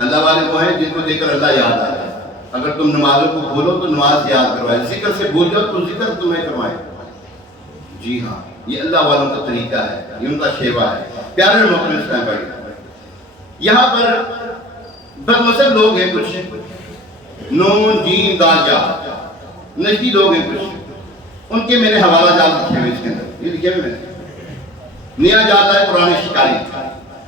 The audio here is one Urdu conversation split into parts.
اللہ والے وہ ہیں جن کو دیکھ کر اللہ یاد آ جائے. اگر تم نمازوں کو بھولو تو نماز یاد کروائے, ذکر سے بھول جاؤ تو ذکر تمہیں کروائے. جی ہاں, یہ اللہ والوں کا طریقہ ہے, یہ ان کا شیوا ہے. پیارے محترم اسلام بھائی, یہاں پر بد مذہب لوگ ہیں کچھ, نون جیم دال جا نجدی لوگ ہیں کچھ, ان کے میں نے حوالہ جات لکھے ہوئے اس کے اندر, یہ لکھے ہوئے میں نے. نیا جاتا ہے قرآن شکاری,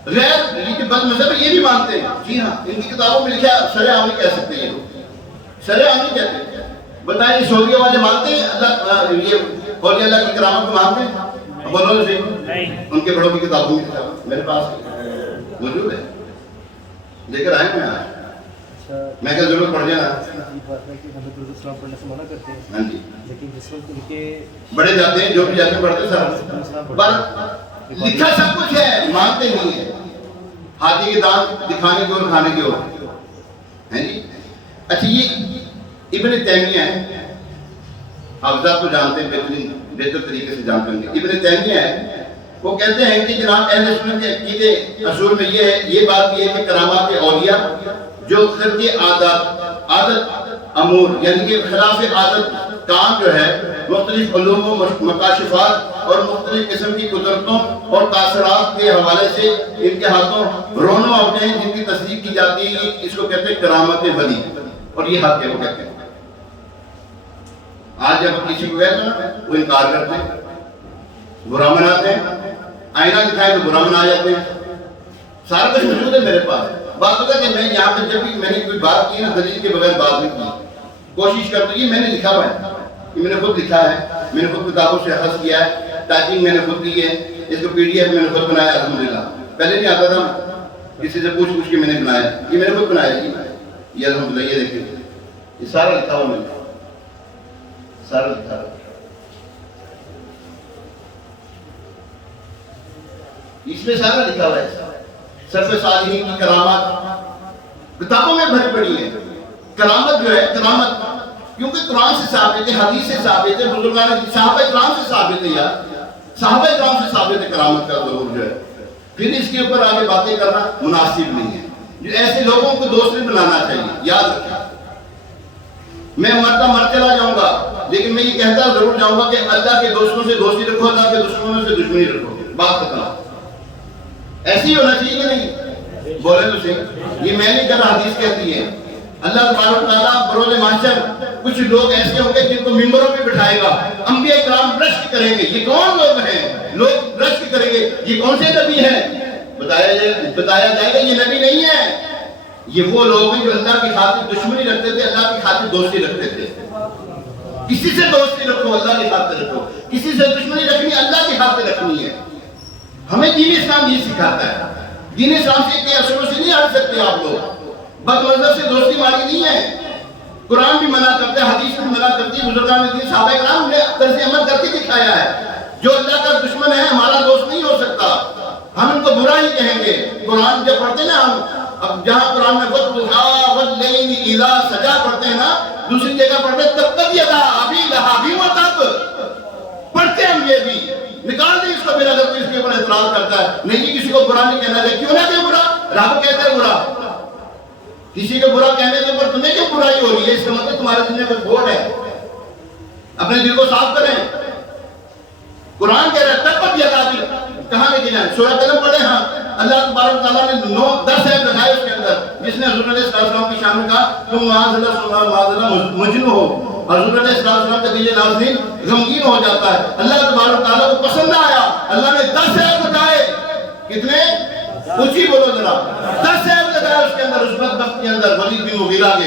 غیر یہ بد مذہب یہ بھی مانتے ہیں. جی ہاں, ان کی کتابوں میں لکھا شرع عام کہہ سکتے ہیں, یہ لوگ شرع عام کہتے ہیں. بتائیں سعودیہ والے مانتے ہیں اللہ, یہ اولیاء اللہ کی کرامت کو مانتے ہیں؟ بولو تو صحیح. ان کے بڑوں کی کتابوں میں میرے پاس موجود ہے, لے کر آئے میں آج, میں کیا ضرورت پڑ جائے نا. ہاں جی, لیکن جس وقت ان کے بڑے جاتے ہیں, جو بھی جاتے ہیں پڑھتے سر, پر لکھا سب کچھ ہے, مانتے نہیں ہیں. ہاتھی کے دانت دکھانے کی اور کھانے کی اور ہیں جی. اچھا, یہ ابن تیمیہ ہے, حافظات کو جانتے ہیں, بہتر طریقے سے جانتے ہیں. ابن تیمیہ ہے, وہ کہتے ہیں کہ جناب اہل سنت کے عقیدے اصول میں یہ ہے, یہ بات یہ ہے کہ کرامات اولیاء جو خرق عادت امور یعنی کہ خلاف عادت کام جو ہے, مختلف علوم و مکاشفات اور مختلف قسم کی قدرتوں اور تاثرات کے حوالے سے ان کے ہاتھوں رونما ہوتے ہیں, جن کی تصدیق کی جاتی ہے. اس کو کہتے ہیں کرامت ولی, اور یہ حق ہے, وہ کہتے ہیں. آج جب کسی کو کہتے ہیں وہ انکار کرتے ہیں, برا مناتے ہیں, آئینہ دکھائے تو برا منا جاتے ہیں. سارا کچھ موجود ہے میرے پاس. بات ہوتا ہے کہ میں یہاں پہ جب بھی میں نے کوئی بات کی نا, دلیل کے بغیر بات نہیں کی, کوشش کرتا ہوں. یہ میں نے لکھا ہوا ہے, یہ میں نے خود لکھا ہے, میں نے خود کتابوں سے اخذ کیا ہے, ٹائپنگ میں نے خود کی ہے, اس کو پی ڈی ایف میں نے خود بنایا الحمدللہ. پہلے نہیں آتا تھا, کسی سے پوچھ کے میں نے بنایا, یہ میں نے خود بنایا جی, یہ الحمدللہ. یہ دیکھیں, یہ سارا لکھا ہوا میں نے, سارا لکھا ہوا, اس میں سارا لکھا ہوا ہے. سرف صالحین کی کرامات کتابوں میں بھری پڑی ہے. کرامت جو ہے, کرامت کیونکہ قرآن سے ثابت ہے, حدیث سے ثابت ہے, بزرگان صحابہ کرام سے ثابت ہے. یار صحابہ کرام سے ثابت ہے کرامت کا ظہور جو ہے. پھر اس کے اوپر آگے باتیں کرنا مناسب نہیں ہے. جو ایسے لوگوں کو دوست نہیں بنانا چاہیے. یاد رکھیں, میں مرتا مر چلا جاؤں گا, لیکن میں یہ کہتا ضرور جاؤں گا کہ اللہ کے دوستوں سے دوستی رکھو, اللہ کے دشمنوں سے دشمنی رکھو. بات ختم. ایسی ہونا چاہیے کہ نہیں؟ بولے تو صحیح. یہ میں نہیں کہہ رہا, حدیث کہتی ہے. اللہ تبارک و تعالیٰ بروز محشر کچھ لوگ ایسے ہوں گے جن کو ممبروں پہ بٹھائے گا, انبیاء کرام رشک کریں گے. یہ کون لوگ ہیں؟ لوگ رشک کریں گے, یہ کون سے نبی ہیں؟ بتایا جائے گا یہ نبی نہیں ہے, یہ وہ لوگ ہیں جو اللہ کی خاطر دشمنی رکھتے تھے, اللہ کی خاطر دوستی رکھتے تھے. کسی سے دوستی رکھو, اللہ کی خاطر رکھو. کسی سے دشمنی رکھنی اللہ کی خاطر رکھنی ہے. ہمیں دین اسلام یہ سکھاتا ہے. دین اسلام سے کے اصولوں سے نہیں ہٹ سکتے آپ لوگ. بد مذہب سے دوستی ماری نہیں ہے. قرآن بھی منع کرتا ہے, حدیث بھی منع کرتی ہے, بزرگان دین صحابہ کرام نے طرز عمل کر کے دکھایا ہے. جو اللہ کا دشمن ہے ہمارا دوست نہیں ہو سکتا, ہم ان کو برا ہی کہیں گے. قرآن جب پڑھتے ہیں نا ہم, اب جہاں قرآن میں وَالضُّحَىٰ وَاللَّيْلِ إِذَا سَجَا پڑھتے ہیں نا, دوسری جگہ پڑھتے ہیں تَبَّتْ يَدَا أَبِي لَهَبٍ وَتَبَّ, پڑھتے ہیں ہم. یہ بھی نکال دیں اس کو, میرا اگر کوئی اس کے اوپر اعتراض کرتا ہے. نہیں, کسی کو برا نہیں کہنا چاہیے. کیوں نہ کہ برا, رب کہتا ہے برا. کسی کو برا کہنے کے اوپر تمہیں کیوں برائی ہو رہی ہے؟ اس کا مطلب تمہارے دل میں کوئی بوڑھ ہے. اپنے دل کو صاف کریں. قرآن کہہ رہا ہے تبت یدابی, کہاں لے کے جائیں؟ سورہ قلم پڑھیں. ہاں, اللہ تبارک تعالیٰ نے 10 ایپ لگائے اس کے اندر, جس نے حضور علیہ السلام کی شان میں کہا تم معاذ مجنون ہو. حضور علیہ السلام کا دل نازنین غمگین ہو جاتا ہے. اللہ تبارک تعالیٰ کو پسند نہ آیا, اللہ نے 10 ایپ لگائے. کتنے؟ اونچی بولو ذرا. 10 ایپ لگائے اس کے اندر, اس بدبخت کے اندر, ولید بن مغیرہ کے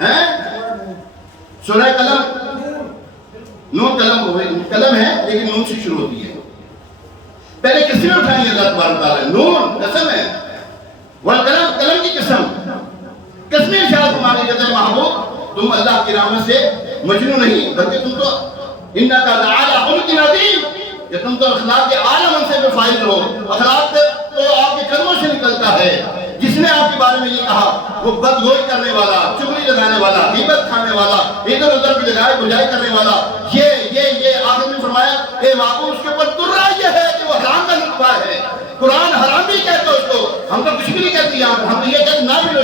ہیں. سورہ قلم, نون قلم ہے لیکن نون سے شروع ہوتی ہے. پہلے کس نے اٹھائی ہے اللہ تبارک تعالیٰ نے؟ نون قسم ہے. والقلم, قلم کی قسم. قسم ارشاد مانے کہتے ہیں محبوب تم اللہ کی رحمت سے مجنون نہیں, بلکہ تم تو انک لعلی خلق عظیم, کہ تم تو اخلاق کے اعلیٰ منصب پہ فائز ہو. اخلاق تو آپ کے قدموں سے نکلتا ہے. جس نے آپ کے بارے میں یہ کہا وہ بدگوئی کرنے والا, چغلی لگانے والا, غیبت کھانے والا, ادھر ادھر کی لگائے بجائی کرنے والا, یہ آخر میں فرمایا اے معبود اس کے اوپر ترا یہ ہے کہ وہ حرام کا لطفہ ہے. قرآن حرام بھی کہتا ہے اس کو, ہم تو کچھ بھی نہیں کہتی, ہم تو یہ کہتے نہ بھی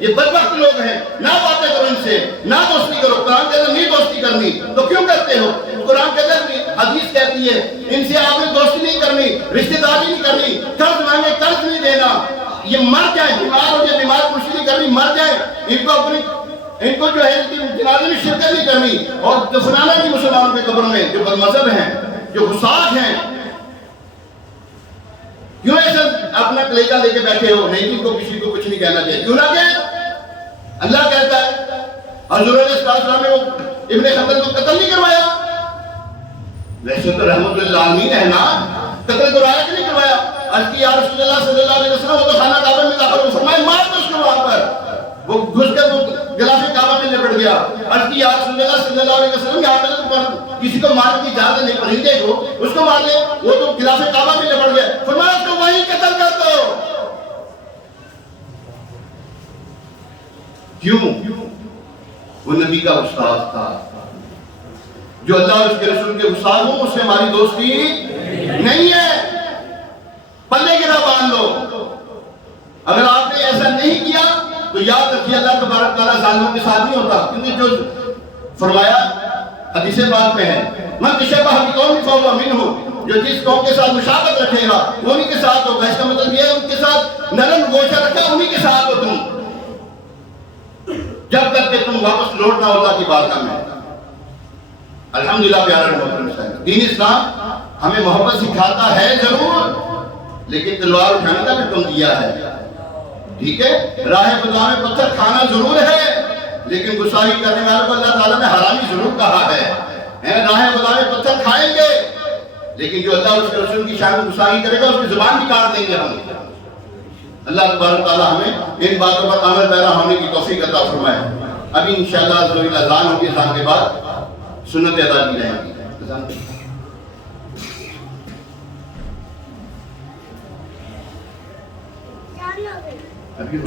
یہ بدبخت لوگ ہیں، نہ باتیں کرو ان سے، نہ دوستی کرو۔ قرآن کہتا ہے نہیں دوستی کرنی، تو کیوں کرتے ہو؟ قرآن کہتا ہے، حدیث کہتی ہے ان سے آپ نے دوستی نہیں کرنی، رشتہ داری نہیں کرنی، قرض مانگے قرض نہیں دینا، یہ مر جائیں، بیمار ہو جائے بیمار کچھ نہیں کرنی، مر جائیں، ان کو جو ہے ان کی جنازے میں شرکت نہیں کرنی، اور دفنانا نہیں مسلمانوں کے قبر میں جو بد مذہب ہیں، جو گستاخ ہیں۔ کیوں ایسا اپنا کلیجہ لے کے بیٹھے ہو؟ نہیں ان کو کسی کو کچھ نہیں کہنا چاہیے، کیوں نہ کہیں؟ اللہ کہتا ہے حضور علیہ السلام نے وہ ابن خطل کو قتل نہیں کروایا، ویسے تو رحمت اللہ عالمین ہے نا، قتل کرایا کہ نہیں کروایا؟ عرض کی یا رسول اللہ صلی اللہ علیہ وسلم وہ تو خانہ کعبہ میں داخل ہو، فرمائے مار دو اس کو وہاں پر، وہ گھس کر وہ غلاف کعبہ میں لپٹ گیا۔ عرض کی یا رسول اللہ صلی اللہ علیہ وسلم یہاں پر کسی کو مارنے کی اجازت نہیں، پرندے کو اس کو مار لے، وہ تو غلاف کعبہ میں لپٹ گیا، فرمایا اس کو وہیں قتل کر دو۔ کیوں؟ وہ نبی کا استاد تھا، جو اللہ اور اس کے رسول کے استاد ہوں اس سے ہماری دوستی نہیں ہے، پلے گرا باندھ لو۔ اگر آپ نے ایسا نہیں کیا تو یاد رکھیے اللہ تبارک تعالیٰ ظالموں کے ساتھ نہیں ہوتا، کیونکہ جو فرمایا حدیث پاک میں ہے من تشبہ بقوم فہو منہ، جو جس قوم کے ساتھ مشابہت رکھے گا وہ انہی کے ساتھ ہوگا۔ اس کا مطلب یہ ہے ان کے ساتھ نرم گوشہ رکھا انہی کے ساتھ ہو تم، جب تک کہ تم واپس لوٹنا ہوتا کی بارگاہ میں۔ الحمدللہ پیارے محترم صاحب، دین اسلام ہمیں محبت سکھاتا ہے ضرور، لیکن تلوار اٹھانے کا بھی کم دیا ہے، ٹھیک ہے؟ راہ خدا میں پتھر کھانا ضرور ہے، لیکن گستاخی کرنے والوں کو اللہ تعالیٰ نے حرامی ضرور کہا ہے۔ راہ خدا میں پتھر کھائیں گے، لیکن جو اللہ اور اس کے رسول کی شان میں گستاخی کرے گا اس کی زبان بھی کاٹ دیں گے ہم۔ اللہ تبارک تعالیٰ ہمیں ان باتوں پر عمل پیرا ہونے کی توفیق عطا فرمائے۔ ابھی انشاءاللہ ذوی الاذان ہوگی، اذان کے بعد سنت ادا کی جائیں گی۔ ابھی